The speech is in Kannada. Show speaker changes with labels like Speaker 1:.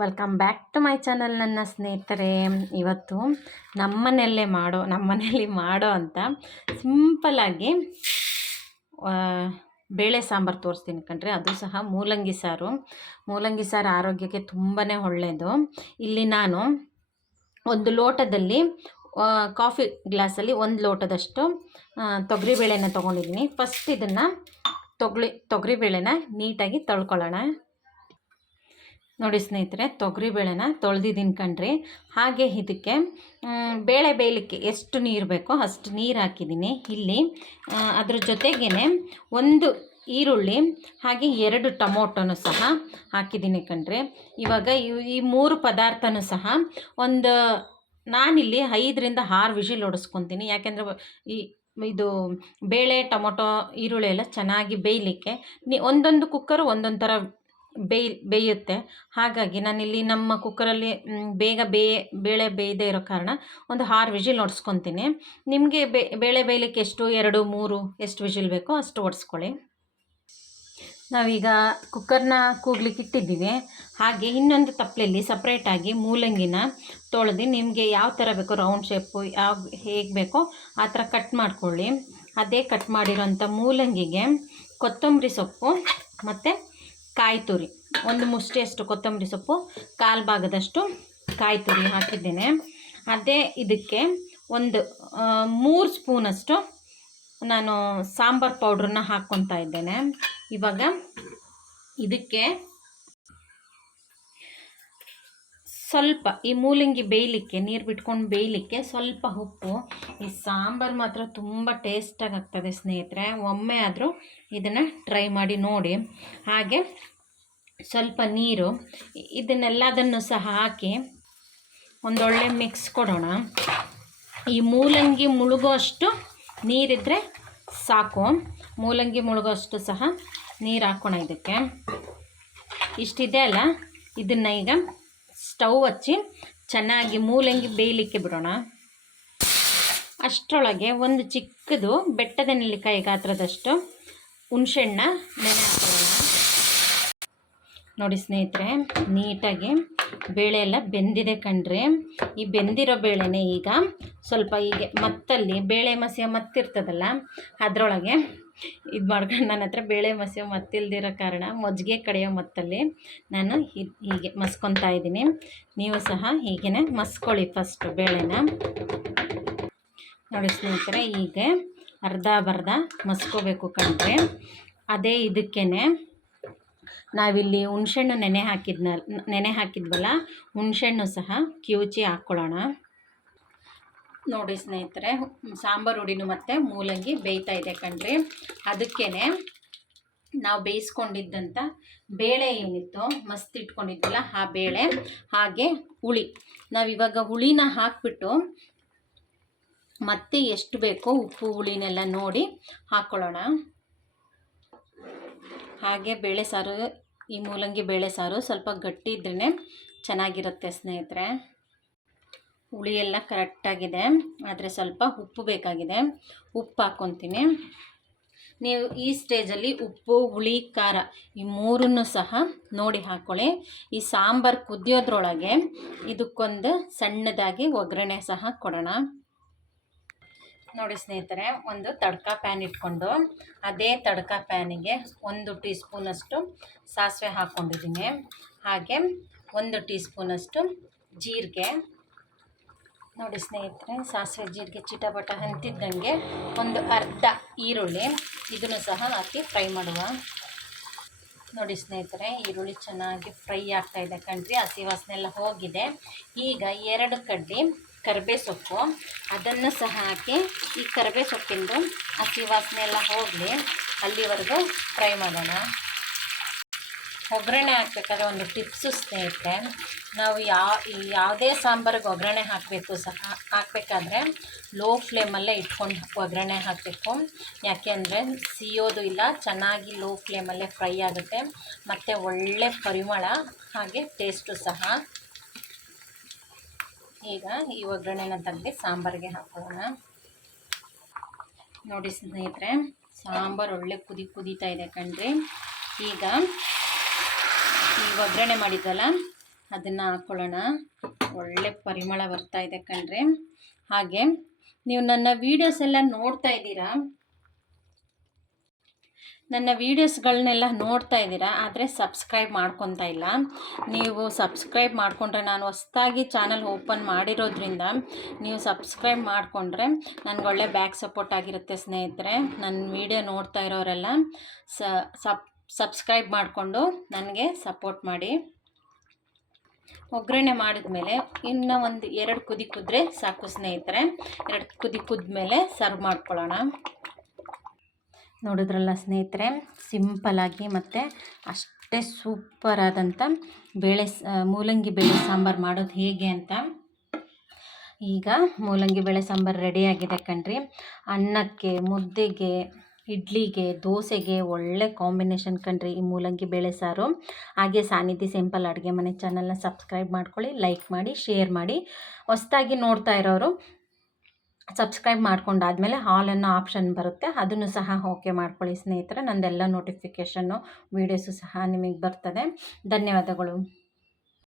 Speaker 1: Welcome back to my channel ನನ್ನ ಸ್ನೇಹಿತರೆ. ಇವತ್ತು ನಮ್ಮನೆಯಲ್ಲೇ ಮಾಡೋ ನಮ್ಮನೇಲಿ ಮಾಡೋ ಅಂತ ಸಿಂಪಲ್ಲಾಗಿ ಬೇಳೆ ಸಾಂಬಾರು ತೋರಿಸ್ತೀನಿ ಕಣ್ರಿ. ಅದು ಸಹ ಮೂಲಂಗಿ ಸಾರು. ಮೂಲಂಗಿ ಸಾರು ಆರೋಗ್ಯಕ್ಕೆ ತುಂಬಾ ಒಳ್ಳೆಯದು ಇಲ್ಲಿ ನಾನು ಒಂದು ಲೋಟದಲ್ಲಿ ಕಾಫಿ ಗ್ಲಾಸಲ್ಲಿ ಒಂದು ಲೋಟದಷ್ಟು ತೊಗರಿಬೇಳೆನ ತೊಗೊಂಡಿದ್ದೀನಿ. ಫಸ್ಟ್ ಇದನ್ನು ತೊಗರಿ ತೊಗರಿಬೇಳೆನ ನೀಟಾಗಿ ತೊಳ್ಕೊಳ್ಳೋಣ. ನೋಡಿ ಸ್ನೇಹಿತರೆ ತೊಗರಿಬೇಳೆನ ತೊಳೆದಿದ್ದೀನಿ ಕಣ್ರಿ. ಹಾಗೆ ಇದಕ್ಕೆ ಬೇಳೆ ಬೇಯಲಿಕ್ಕೆ ಎಷ್ಟು ನೀರು ಬೇಕೋ ಅಷ್ಟು ನೀರು ಹಾಕಿದ್ದೀನಿ. ಇಲ್ಲಿ ಅದ್ರ ಜೊತೆಗೇ ಒಂದು ಈರುಳ್ಳಿ, ಹಾಗೆ ಎರಡು ಟೊಮೊಟೊನು ಸಹ ಹಾಕಿದ್ದೀನಿ ಕಣ್ರಿ. ಇವಾಗ ಈ ಮೂರು ಪದಾರ್ಥನೂ ಸಹ ಒಂದು, ನಾನಿಲ್ಲಿ ಐದರಿಂದ ಆರು ವಿಷಿಲ್ ಹೊಡೆಸ್ಕೊತೀನಿ ಯಾಕೆಂದರೆ ಈ, ಇದು ಬೇಳೆ, ಟೊಮೊಟೊ, ಈರುಳ್ಳಿ ಎಲ್ಲ ಚೆನ್ನಾಗಿ ಬೇಯಲಿಕ್ಕೆ ನೀ, ಒಂದೊಂದು ಕುಕ್ಕರು ಒಂದೊಂದು ಥರ ಬೇಯ್, ಬೇಯುತ್ತೆ. ಹಾಗಾಗಿ ನಾನಿಲ್ಲಿ ನಮ್ಮ ಕುಕ್ಕರಲ್ಲಿ ಬೇಗ ಬೇಯ ಬೇಳೆ ಬೇಯದೇ ಇರೋ ಕಾರಣ ಒಂದು ಆರು ವಿಜಿಲ್ ಒಡ್ಸ್ಕೊತೀನಿ. ನಿಮಗೆ ಬೇಳೆ ಬೇಯಲಿಕ್ಕೆ ಎಷ್ಟು? ಎರಡು, ಮೂರು, ಎಷ್ಟು ವಿಜಿಲ್ ಬೇಕೋ ಅಷ್ಟು ಹೊಡ್ಸ್ಕೊಳ್ಳಿ ನಾವೀಗ ಕುಕ್ಕರ್ನ ಕೂಗ್ಲಿಕ್ಕೆ ಇಟ್ಟಿದ್ದೀವಿ. ಹಾಗೆ ಇನ್ನೊಂದು ತಪ್ಪಲೆಯಲ್ಲಿ ಸಪ್ರೇಟಾಗಿ ಮೂಲಂಗಿನ ತೊಳೆದು ನಿಮಗೆ ಯಾವ ಥರ ಬೇಕೋ ರೌಂಡ್ ಶೇಪು ಯಾವ, ಹೇಗೆ ಬೇಕೋ ಆ ಥರ ಕಟ್ ಮಾಡ್ಕೊಳ್ಳಿ. ಅದೇ ಕಟ್ ಮಾಡಿರೋಂಥ ಮೂಲಂಗಿಗೆ ಕೊತ್ತಂಬರಿ ಸೊಪ್ಪು ಮತ್ತು ಕಾಯಿ ತುರಿ. ಒಂದು ಮುಷ್ಟಿಯಷ್ಟು ಕೊತ್ತಂಬರಿ ಸೊಪ್ಪು, ಕಾಲು ಭಾಗದಷ್ಟು ಕಾಯಿ ತುರಿ ಹಾಕಿದ್ದೇನೆ. ಅದೇ ಇದಕ್ಕೆ ಒಂದು ಮೂರು ಸ್ಪೂನಷ್ಟು ನಾನು ಸಾಂಬಾರು ಪೌಡ್ರನ್ನ ಹಾಕ್ಕೊತಾ ಇದ್ದೇನೆ. ಇವಾಗ ಇದಕ್ಕೆ ಸ್ವಲ್ಪ ಈ ಮೂಲಂಗಿ ಬೇಯಲಿಕ್ಕೆ, ನೀರು ಬಿಟ್ಕೊಂಡು ಬೇಯಲಿಕ್ಕೆ ಸ್ವಲ್ಪ ಉಪ್ಪು. ಈ ಸಾಂಬಾರು ಮಾತ್ರ ತುಂಬ ಟೇಸ್ಟಾಗಿ ಆಗ್ತದೆ ಸ್ನೇಹಿತರೆ. ಒಮ್ಮೆ ಆದರೂ ಇದನ್ನು ಟ್ರೈ ಮಾಡಿ ನೋಡಿ. ಹಾಗೆ ಸ್ವಲ್ಪ ನೀರು, ಇದನ್ನೆಲ್ಲದನ್ನು ಸಹ ಹಾಕಿ ಒಂದೊಳ್ಳೆ ಮಿಕ್ಸ್ ಕೊಡೋಣ. ಈ ಮೂಲಂಗಿ ಮುಳುಗೋ ಅಷ್ಟು ನೀರಿದ್ದರೆ ಸಾಕು. ಮೂಲಂಗಿ ಮುಳುಗೋ ಅಷ್ಟು ಸಹ ನೀರು ಹಾಕೋಣ ಇದಕ್ಕೆ. ಇಷ್ಟಿದೆ ಅಲ್ಲ. ಇದನ್ನು ಈಗ ಸ್ಟವ್ ಹಚ್ಚಿ ಚೆನ್ನಾಗಿ ಮೂಲಂಗಿ ಬೇಯಲಿಕ್ಕೆ ಬಿಡೋಣ. ಅಷ್ಟರೊಳಗೆ ಒಂದು ಚಿಕ್ಕದು ಬೆಟ್ಟದ ನೆಲ್ಲಿಕಾಯಿ ಗಾತ್ರದಷ್ಟು ಹುಣಸೆಣ್ಣ ನೆನೆ ಹಾಕೊಳ್ಳೋಣ ನೋಡಿ ಸ್ನೇಹಿತರೆ, ನೀಟಾಗಿ ಬೇಳೆ ಎಲ್ಲ ಬೆಂದಿದೆ ಕಣ್ರಿ. ಈ ಬೆಂದಿರೋ ಬೇಳೆನೇ ಈಗ ಸ್ವಲ್ಪ ಹೀಗೆ ಮತ್ತಲ್ಲಿ ಬೇಳೆ ಮಸಿಯ ಮತ್ತಿರ್ತದಲ್ಲ, ಅದರೊಳಗೆ ಇದು ಮಾಡ್ಕೊಂಡು ನನ್ನ ಹತ್ರ ಬೇಳೆ ಮಸಿಯೋ ಮತ್ತಿಲ್ದಿರೋ ಕಾರಣ ಮಜ್ಜಿಗೆ ಕಡೆಯೋ ಮತ್ತಲ್ಲಿ ನಾನು ಹೀಗೆ ಮಸ್ಕೊತಾ ಇದ್ದೀನಿ. ನೀವು ಸಹ ಹೀಗೆ ಮಸ್ಕೊಳ್ಳಿ ಫಸ್ಟ್ ಬೇಳೆನ. ನೋಡಿ ಸ್ನೇಹಿತರೆ, ಹೀಗೆ ಅರ್ಧ ಬರ್ಧ ಮಸ್ಕೋಬೇಕು ಕಣ್ರೆ. ಅದೇ ಇದಕ್ಕೇನೆ ನಾವಿಲ್ಲಿ ಹುಣ್ಸೆಹಣ್ಣು ನೆನೆ ಹಾಕಿದ್ನ ನೆನೆ ಹಾಕಿದ್ವಲ್ಲ, ಹುಣ್ಸೆಹಣ್ಣು ಸಹ ಕಿವುಚಿ ಹಾಕ್ಕೊಳ್ಳೋಣ ನೋಡಿ ಸ್ನೇಹಿತರೆ, ಸಾಂಬಾರು ಹುಡಿನೂ ಮತ್ತು ಮೂಲಂಗಿ ಬೇಯ್ತಾ ಇದೆ ಕಣ್ರಿ. ಅದಕ್ಕೇ ನಾವು ಬೇಯಿಸ್ಕೊಂಡಿದ್ದಂಥ ಬೇಳೆ ಏನಿತ್ತು, ಮಸ್ತ್ ಇಟ್ಕೊಂಡಿದ್ವಲ್ಲ ಆ ಬೇಳೆ, ಹಾಗೆ ಹುಳಿ. ನಾವಿವಾಗ ಹುಳಿನ ಹಾಕ್ಬಿಟ್ಟು ಮತ್ತೆ ಎಷ್ಟು ಬೇಕೋ ಉಪ್ಪು, ಹುಳಿನೆಲ್ಲ ನೋಡಿ ಹಾಕ್ಕೊಳ್ಳೋಣ ಹಾಗೆ ಬೇಳೆ ಸಾರು, ಈ ಮೂಲಂಗಿ ಬೇಳೆ ಸಾರು ಸ್ವಲ್ಪ ಗಟ್ಟಿ ಇದ್ರೇ ಚೆನ್ನಾಗಿರುತ್ತೆ ಸ್ನೇಹಿತರೆ. ಹುಳಿ ಎಲ್ಲ ಕರೆಕ್ಟಾಗಿದೆ. ಆದರೆ ಸ್ವಲ್ಪ ಉಪ್ಪು ಬೇಕಾಗಿದೆ. ಉಪ್ಪು ಹಾಕ್ಕೊತೀನಿ ನೀವು ಈ ಸ್ಟೇಜಲ್ಲಿ ಉಪ್ಪು, ಹುಳಿ, ಖಾರ ಈ ಮೂರನ್ನು ಸಹ ನೋಡಿ ಹಾಕ್ಕೊಳ್ಳಿ ಈ ಸಾಂಬಾರು ಕುದಿಯೋದ್ರೊಳಗೆ ಇದಕ್ಕೊಂದು ಸಣ್ಣದಾಗಿ ಒಗ್ಗರಣೆ ಸಹ ಕೊಡೋಣ. ನೋಡಿ ಸ್ನೇಹಿತರೆ, ಒಂದು ತಡ್ಕ ಪ್ಯಾನ್ ಇಟ್ಕೊಂಡು ಅದೇ ತಡ್ಕ ಪ್ಯಾನಿಗೆ ಒಂದು ಟೀ ಸ್ಪೂನಷ್ಟು ಸಾಸಿವೆ ಹಾಕ್ಕೊಂಡಿದ್ದೀನಿ ಹಾಗೆ ಒಂದು ಟೀ ಸ್ಪೂನಷ್ಟು ಜೀರಿಗೆ ನೋಡಿ ಸ್ನೇಹಿತರೆ ಸಾಸಿವೆ ಜೀರಿಗೆ ಚಿಟಪಟ ಅಂತಿದ್ದಂಗೆ ಒಂದು ಅರ್ಧ ಈರುಳ್ಳಿ ಇದನ್ನು ಸಹ ಹಾಕಿ ಫ್ರೈ ಮಾಡುವ. ನೋಡಿ ಸ್ನೇಹಿತರೆ, ಈರುಳ್ಳಿ ಚೆನ್ನಾಗಿ ಫ್ರೈ ಆಗ್ತಾ ಇದೆ ಕಣ್ರಿ, ಹಸಿ ವಾಸನೆ ಎಲ್ಲ ಹೋಗಿದೆ. ಈಗ ಎರಡು ಕಡ್ಡಿ ಕರಿಬೇ ಸೊಪ್ಪು ಅದನ್ನು ಸಹ ಹಾಕಿ ಈ ಕರಿಬೇ ಸೊಪ್ಪಿಂದು ಹಸಿ ವಾಸನೆ ಎಲ್ಲ ಹೋಗಲಿ, ಅಲ್ಲಿವರೆಗೂ ಫ್ರೈ ಮಾಡೋಣ. ಒಗ್ಗರಣೆ ಹಾಕಬೇಕಾದ್ರೆ ಒಂದು ಟಿಪ್ಸು ಸ್ನೇಹಿತರೆ, ನಾವು ಯಾವ ಯಾವುದೇ ಸಾಂಬಾರಿಗೆ ಒಗ್ಗರಣೆ ಹಾಕಬೇಕು ಸಹ ಹಾಕಬೇಕಾದ್ರೆ ಲೋ ಫ್ಲೇಮಲ್ಲೇ ಇಟ್ಕೊಂಡು ಒಗ್ಗರಣೆ ಹಾಕಬೇಕು. ಯಾಕೆ ಅಂದರೆ ಸಿಯೋದು ಇಲ್ಲ, ಚೆನ್ನಾಗಿ ಲೋ ಫ್ಲೇಮಲ್ಲೇ ಫ್ರೈ ಆಗುತ್ತೆ. ಮತ್ತು ಒಳ್ಳೆ ಪರಿಮಳ ಹಾಗೆ ಟೇಸ್ಟು ಸಹ. ಈಗ ಈ ಒಗ್ಗರಣೆನ ತೆಗೆದು ಸಾಂಬಾರಿಗೆ ಹಾಕೋಣ ನೋಡಿ ಸ್ನೇಹಿತರೆ, ಸಾಂಬಾರು ಒಳ್ಳೆ ಕುದಿ ಕುದೀತಾ ಇದೆ ಕಣ್ರಿ. ಈಗ ಈ ಒಗ್ಗರಣೆ ಮಾಡಿದ್ದಲ್ಲ, ಅದನ್ನು ಹಾಕ್ಕೊಳ್ಳೋಣ ಒಳ್ಳೆ ಪರಿಮಳ ಬರ್ತಾ ಇದೆ ಕಣ್ರಿ. ಹಾಗೆ, ನೀವು ನನ್ನ ವೀಡಿಯೋಸ್ ಎಲ್ಲ ನೋಡ್ತಾ ಇದ್ದೀರಾ? ನನ್ನ ವೀಡಿಯೋಸ್ಗಳನ್ನೆಲ್ಲ ನೋಡ್ತಾ ಇದ್ದೀರಾ? ಆದರೆ ಸಬ್ಸ್ಕ್ರೈಬ್ ಮಾಡ್ಕೊತಾ ಇಲ್ಲ. ನೀವು ಸಬ್ಸ್ಕ್ರೈಬ್ ಮಾಡಿಕೊಂಡ್ರೆ ನಾನು ಹೊಸ್ದಾಗಿ ಚಾನಲ್ ಓಪನ್ ಮಾಡಿರೋದ್ರಿಂದ ನೀವು ಸಬ್ಸ್ಕ್ರೈಬ್ ಮಾಡಿಕೊಂಡ್ರೆ ನನಗೆ ಒಳ್ಳೆ ಬ್ಯಾಕ್ ಸಪೋರ್ಟ್ ಆಗಿರುತ್ತೆ ಸ್ನೇಹಿತರೆ. ನನ್ನ ವೀಡಿಯೋ ನೋಡ್ತಾ ಇರೋರೆಲ್ಲ ಸಬ್ ಸಬ್ಸ್ಕ್ರೈಬ್ ಮಾಡಿಕೊಂಡು ನನಗೆ ಸಪೋರ್ಟ್ ಮಾಡಿ. ಒಗ್ಗರಣೆ ಮಾಡಿದ್ಮೇಲೆ ಇನ್ನು ಒಂದು ಎರಡು ಕುದಿ ಕುದ್ರೆ ಸಾಕು ಸ್ನೇಹಿತರೆ, ಎರಡು ಕುದಿ ಕುದ್ಮೇಲೆ ಸರ್ವ್ ಮಾಡ್ಕೊಳ್ಳೋಣ. ನೋಡಿದ್ರಲ್ಲ ಸ್ನೇಹಿತರೆ ಸಿಂಪಲಾಗಿ ಮತ್ತು ಅಷ್ಟೇ ಸೂಪರ್ ಆದಂಥ ಬೇಳೆ ಮೂಲಂಗಿ ಬೇಳೆ ಸಾಂಬಾರು ಮಾಡೋದು ಹೇಗೆ ಅಂತ. ಈಗ ಮೂಲಂಗಿ ಬೇಳೆ ಸಾಂಬಾರು ರೆಡಿಯಾಗಿದೆ ಕಣ್ರಿ. ಅನ್ನಕ್ಕೆ, ಮುದ್ದೆಗೆ ಇಡ್ಲಿಗೆ, ದೋಸೆಗೆ ಒಳ್ಳೆ ಕಾಂಬಿನೇಷನ್ ಕಂಡ್ರಿ ಈ ಮೂಲಂಗಿ ಬೇಳೆ ಸಾರು. ಹಾಗೆ ಸಾನಿಧಿ ಸಿಂಪಲ್ ಅಡುಗೆ ಮನೆ ಚಾನಲ್ನ ಸಬ್ಸ್ಕ್ರೈಬ್ ಮಾಡ್ಕೊಳ್ಳಿ, ಲೈಕ್ ಮಾಡಿ, ಶೇರ್ ಮಾಡಿ. ಹೊಸ್ದಾಗಿ ನೋಡ್ತಾ ಇರೋರು ಸಬ್ಸ್ಕ್ರೈಬ್ ಮಾಡ್ಕೊಂಡಾದಮೇಲೆ ಹಾಲ್ ಅನ್ನೋ ಆಪ್ಷನ್ ಬರುತ್ತೆ. ಅದನ್ನು ಸಹ ಓಕೆ ಮಾಡ್ಕೊಳ್ಳಿ ಸ್ನೇಹಿತರೆ. ನಂದೆಲ್ಲ ನೋಟಿಫಿಕೇಷನ್ನು, ವೀಡಿಯೋಸು ಸಹ ನಿಮಗೆ ಬರ್ತದೆ. ಧನ್ಯವಾದಗಳು.